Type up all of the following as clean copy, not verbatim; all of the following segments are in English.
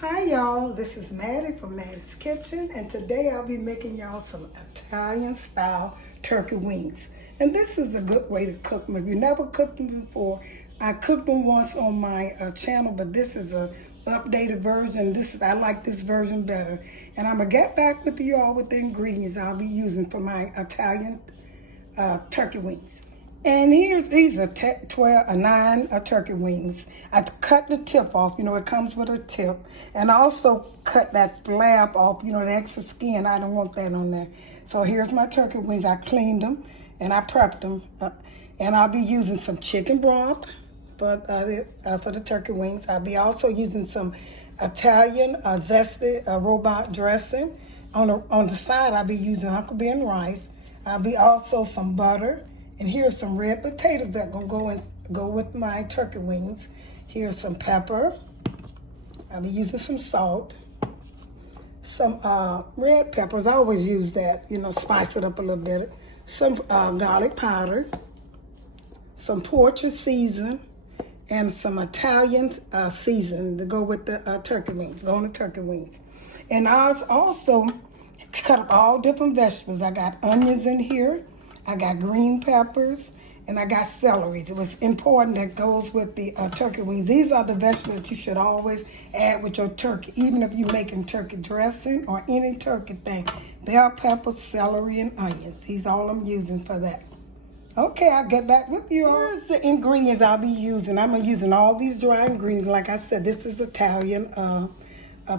Hi y'all, this is Mattie from Mattie's Kitchen, and today I'll be making y'all some Italian style turkey wings. And this is a good way to cook them. If you never cooked them before, I cooked them once on my channel, but this is a updated version. I like this version better. And I'm gonna get back with you all with the ingredients I'll be using for my Italian turkey wings. And these are 9 turkey wings. I cut the tip off, it comes with a tip. And I also cut that flap off, the extra skin. I don't want that on there. So here's my turkey wings. I cleaned them and I prepped them. And I'll be using some chicken broth for the turkey wings. I'll be also using some Italian zesty robot dressing. On the side, I'll be using Uncle Ben rice. I'll be also some butter. And here's some red potatoes that gonna go with my turkey wings. Here's some pepper. I'll be using some salt. Some red peppers, I always use that, spice it up a little bit. Some garlic powder. Some Poultry season. And some Italian season to go with the turkey wings, go on the turkey wings. And I also cut up all different vegetables. I got onions in here. I got green peppers, and I got celery. It was important that goes with the turkey wings. These are the vegetables you should always add with your turkey, even if you're making turkey dressing or any turkey thing. Bell pepper, celery, and onions. These all I'm using for that. Okay, I'll get back with you. Here's the ingredients I'll be using. I'm using all these dry ingredients. Like I said, this is Italian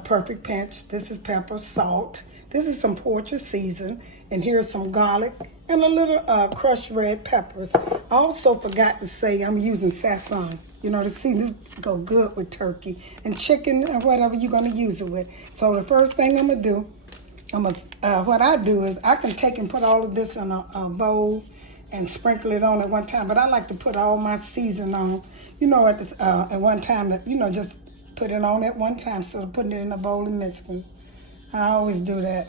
perfect pinch. This is pepper, salt. This is some Poultry season. And here's some garlic and a little crushed red peppers. I also forgot to say I'm using Sazon. The season go good with turkey and chicken or whatever you're gonna use it with. So the first thing I'm gonna do, what I do is I can take and put all of this in a bowl and sprinkle it on at one time. But I like to put all my season on, at one time. Just put it on at one time instead of putting it in a bowl and mixing. I always do that.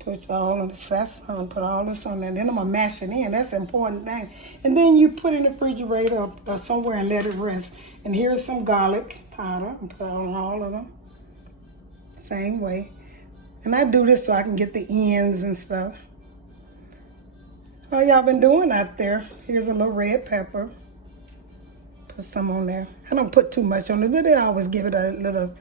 Put all of the Sazon, put all this on there. Then I'm gonna mash it in. That's the important thing. And then you put it in the refrigerator or somewhere and let it rest. And here's some garlic powder. And put on all of them. Same way. And I do this so I can get the ends and stuff. How y'all been doing out there? Here's a little red pepper. Put some on there. I don't put too much on it, but it always give it a little,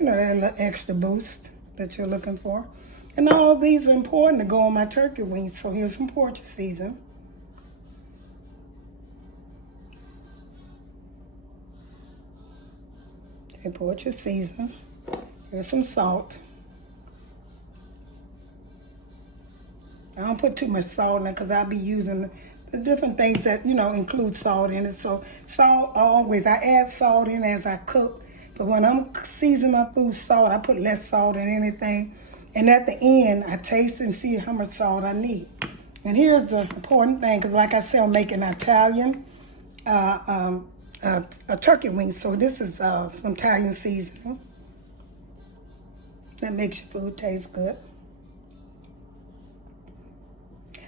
a little extra boost that you're looking for. And all these are important to go on my turkey wings. So here's some Poultry season. Okay, Poultry season. Here's some salt. I don't put too much salt in it because I'll be using the different things that, include salt in it. So salt always, I add salt in as I cook. But when I'm seasoning my food salt, I put less salt in anything. And at the end, I taste and see how much salt I need. And here's the important thing, because like I said, I'm making Italian turkey wings. So this is some Italian seasoning. That makes your food taste good.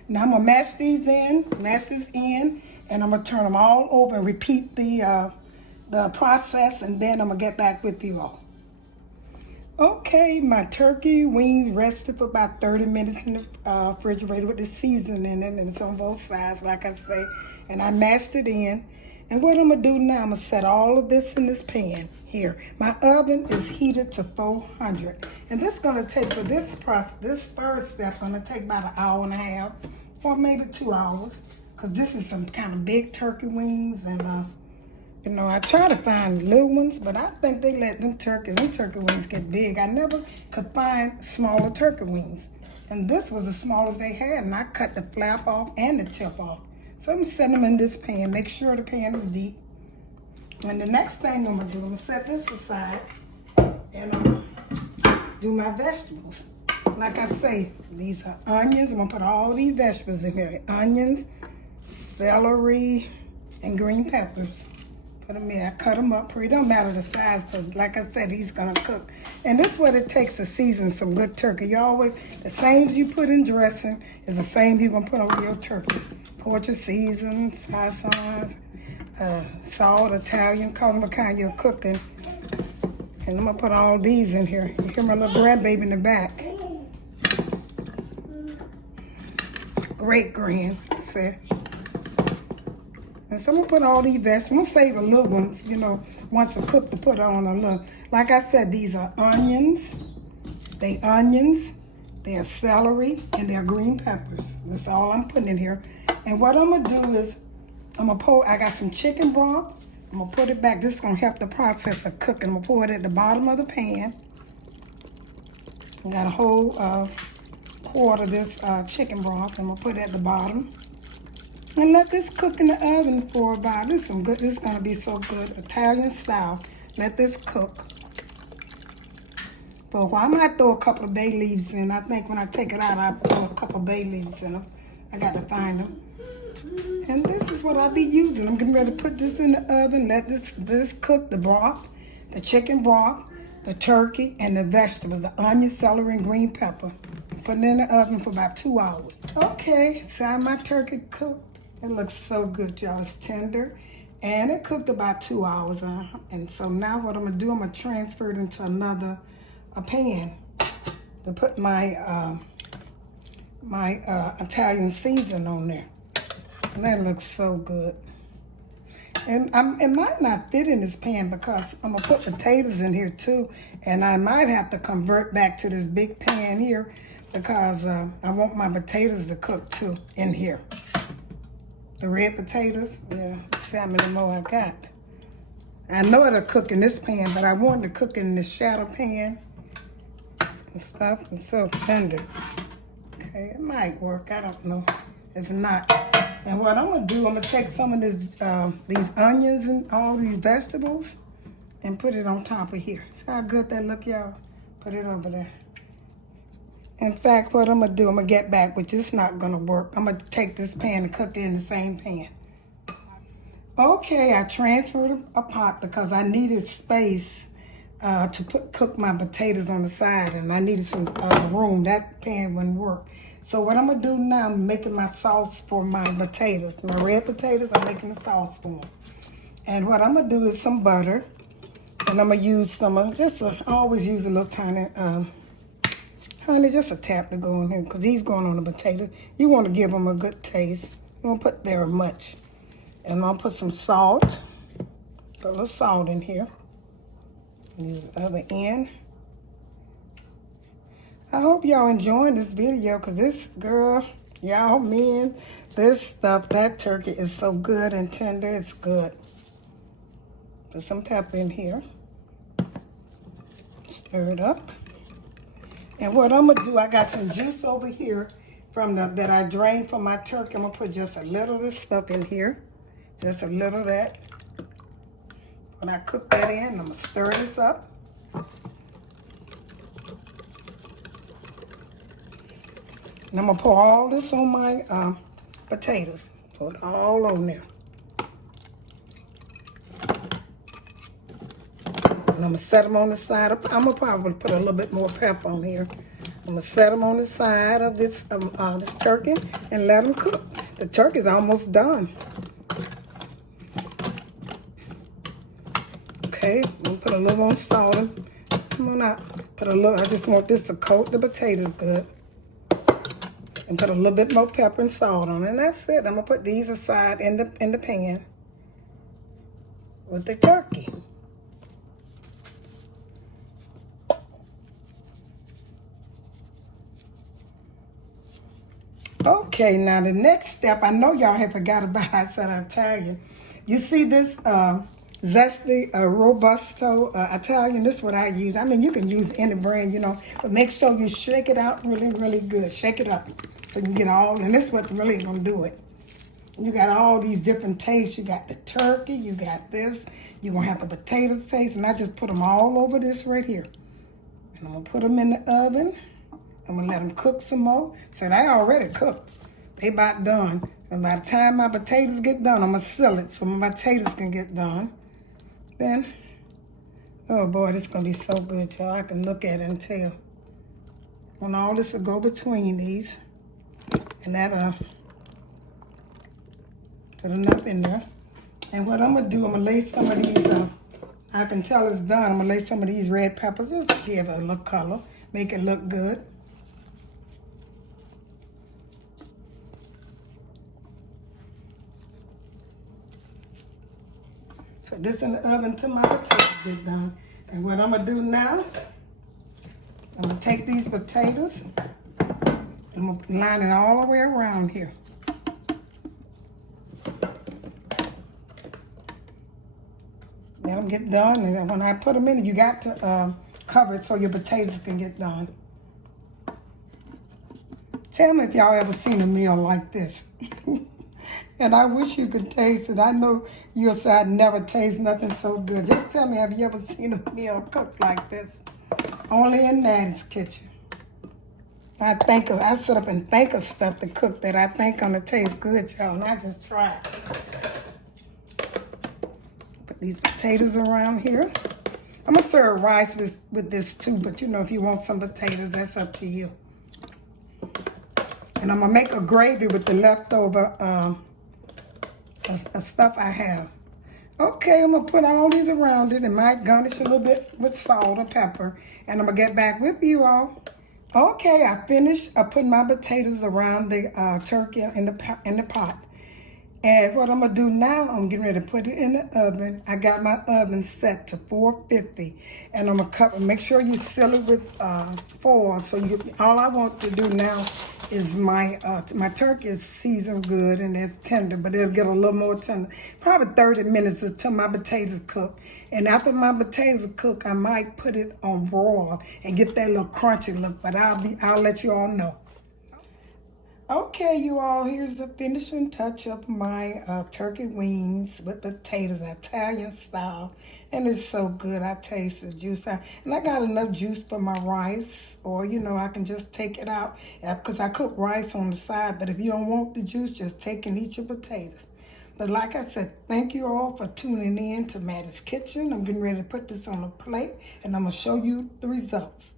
Now I'm gonna mash this in, and I'm gonna turn them all over and repeat the process, and then I'm gonna get back with you all. Okay, my turkey wings rested for about 30 minutes in the refrigerator with the seasoning in it, and it's on both sides, like I say, and I mashed it in. And what I'm gonna do now, I'm gonna set all of this in this pan here. My oven is heated to 400. And this is gonna take, for this process, this third step, gonna take about an hour and a half, or maybe 2 hours, because this is some kind of big turkey wings. And I try to find little ones, but I think they let them turkey wings get big. I never could find smaller turkey wings. And this was the smallest they had, and I cut the flap off and the tip off. So I'm setting them in this pan. Make sure the pan is deep. And the next thing I'm gonna do, I'm gonna set this aside, and I'm gonna do my vegetables. Like I say, these are onions. I'm gonna put all these vegetables in here. Onions, celery, and green peppers. Put them in. I cut them up. It don't matter the size, because like I said, he's gonna cook. And this is what it takes to season some good turkey. You always, the same you put in dressing is the same you're gonna put over your turkey. Poultry season, Sazon, salt, Italian, call them what kind you're cooking. And I'm gonna put all these in here. You hear my little grandbaby in the back. Great grand, see. And so I'm gonna put all these vegetables. I'm gonna save a little ones, you know, once it's cooked to put on a little. Like I said, these are onions. They're celery, and they're green peppers. That's all I'm putting in here. And what I'm gonna do is, I got some chicken broth. I'm gonna put it back. This is gonna help the process of cooking. I'm gonna pour it at the bottom of the pan. I got a whole quart of this chicken broth. I'm gonna put it at the bottom. And let this cook in the oven for about, this is gonna be so good, Italian style. Let this cook. For a while, I might throw a couple of bay leaves in. I think when I take it out, I'll throw a couple of bay leaves in them. I got to find them. And this is what I'll be using. I'm getting ready to put this in the oven. Let this cook, the broth, the chicken broth, the turkey, and the vegetables, the onion, celery, and green pepper. Put it in the oven for about 2 hours. Okay, so my turkey cooked. It looks so good, y'all. It's tender. And it cooked about 2 hours. And so now what I'm going to do, I'm going to transfer it into another pan to put my Italian season on there. And that looks so good. And it might not fit in this pan because I'm going to put potatoes in here too. And I might have to convert back to this big pan here because I want my potatoes to cook too in here. The red potatoes, yeah, see how many more I got. I know it'll cook in this pan, but I want to cook in this shadow pan and stuff. It's so tender. Okay, it might work, I don't know. If not, and what I'm gonna do, I'm gonna take some of these onions and all these vegetables and put it on top of here. See how good that look, y'all? Put it over there. In fact, what I'm gonna do, I'm gonna get back, which is not gonna work. I'm gonna take this pan and cook it in the same pan. Okay, I transferred a pot because I needed space to cook my potatoes on the side, and I needed some room. That pan wouldn't work. So what I'm gonna do now, I'm making my sauce for my potatoes. My red potatoes, I'm making the sauce for them. And what I'm gonna do is some butter, and I'm gonna use some, I always use a little tiny, honey, just a tap to go in here, because these going on the potatoes. You want to give them a good taste. You don't put very much. And I'm gonna put some salt. Put a little salt in here. Use the other end. I hope y'all enjoying this video, because this girl, y'all men, this stuff, that turkey is so good and tender. It's good. Put some pepper in here. Stir it up. And what I'm gonna do, I got some juice over here that I drained from my turkey. I'm gonna put just a little of this stuff in here. Just a little of that. When I cook that in, I'm gonna stir this up. And I'm gonna pour all this on my potatoes. Put it all on there. And I'm gonna set them on the side. I'm gonna probably put a little bit more pepper on here. I'm gonna set them on the side of this turkey and let them cook. The turkey's almost done. Okay, I'm gonna put a little on salt. Come on out. Put a little. I just want this to coat the potatoes good. And put a little bit more pepper and salt on it. And that's it. I'm gonna put these aside in the pan with the turkey. Okay, now the next step, I know y'all have forgot about, I said Italian. You see this zesty, robusto Italian? This is what I use. I mean, you can use any brand, you know, but make sure you shake it out really, really good. Shake it up so you can get all, and this is what really gonna do it. You got all these different tastes. You got the turkey, you got this, you're gonna have the potato taste, and I just put them all over this right here. And I'm gonna put them in the oven. I'm gonna let them cook some more. So they already cooked. They about done. And by the time my potatoes get done, I'm gonna seal it so my potatoes can get done. Then, oh boy, this is going to be so good, y'all. I can look at it and tell. And all this will go between these. And that'll put enough in there. And what I'm going to do, I'm going to lay some of these, I can tell it's done. I'm going to lay some of these red peppers just to give it a little color. Make it look good. Put this in the oven till my potatoes get done. And what I'm going to do now, I'm going to take these potatoes, I'm going to line it all the way around here. Let them get done, and when I put them in, you got to cover it so your potatoes can get done. Tell me if y'all ever seen a meal like this. And I wish you could taste it. I know you'll say I never taste nothing so good. Just tell me, have you ever seen a meal cooked like this? Only in Mattie's kitchen. I sit up and think of stuff to cook that I think gonna taste good, y'all, and I just try it. Put these potatoes around here. I'm gonna serve rice with this too, but you know, if you want some potatoes, that's up to you. And I'm gonna make a gravy with the leftover stuff I have. Okay, I'm gonna put all these around it and might garnish a little bit with salt or pepper. And I'm gonna get back with you all. Okay, I finished. I put my potatoes around the turkey in the pot. And what I'm gonna do now, I'm getting ready to put it in the oven. I got my oven set to 450, and I'm gonna make sure you seal it with foil. So all I want to do now is my turkey is seasoned good and it's tender, but it'll get a little more tender. Probably 30 minutes until my potatoes cook. And after my potatoes cook, I might put it on broil and get that little crunchy look. But I'll let you all know. Okay, you all, here's the finishing touch of my turkey wings with potatoes, Italian style. And it's so good. I taste the juice. And I got enough juice for my rice, or, you know, I can just take it out because I cook rice on the side. But if you don't want the juice, just take and eat your potatoes. But like I said, thank you all for tuning in to Mattie's Kitchen. I'm getting ready to put this on a plate, and I'm going to show you the results.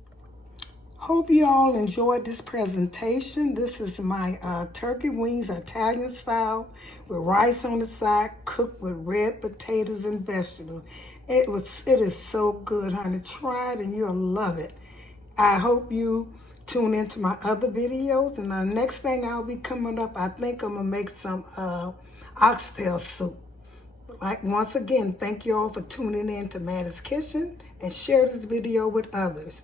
Hope you all enjoyed this presentation. This is my turkey wings, Italian style, with rice on the side, cooked with red potatoes and vegetables. It is so good, honey. Try it and you'll love it. I hope you tune into my other videos. And the next thing I'll be coming up, I think I'm gonna make some oxtail soup. Like, once again, thank you all for tuning in to Mattie's Kitchen, and share this video with others.